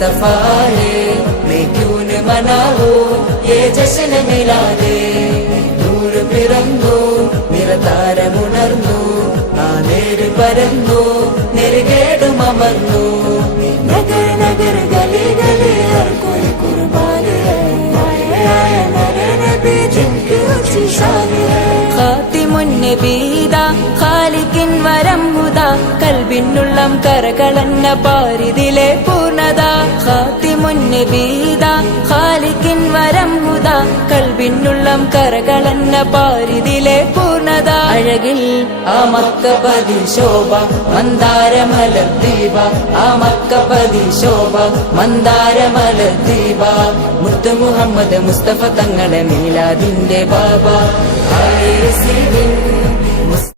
मुस्तफा है, मैं क्यों न मनाऊं ये जश्न मिलादे. നൂർ പിറന്നു നിറതാരമുണർന്നു, ആ നേര് പരന്നു നെരുകേടുമർന്നു. നഗർ നഗർ ഗലി ഗലി ഹർ കോയി കുർബാനി ഹൈ, ആയ നബി നബി ജിൻകി ഊंची शान है. ഖാതിമുൻ നബീദാ ഖാലിഖിൻ വരം ഹുദാ, കൽബിനുള്ളം കരകളന്ന പാരിതിലെ പൂർണ്ണത. ഖാതിമുൻ നബീദാ ഖാലിഖിൻ വരം ഹുദാ, കൽബിനുള്ളം കരകളന്ന പാരിതിലെ പൂർണ്ണത. അഴകിൽ ആ മക്കപതി ശോഭ മന്ദാരമലർ ദീപ, ആ മക്കപതി ശോഭ മന്ദാരമലർ ദീപ. മുത്ത് മുഹമ്മദ് മുസ്തഫ തങ്ങളെ മീലാദിന്റെ ബാബ. ആയിരസിൻ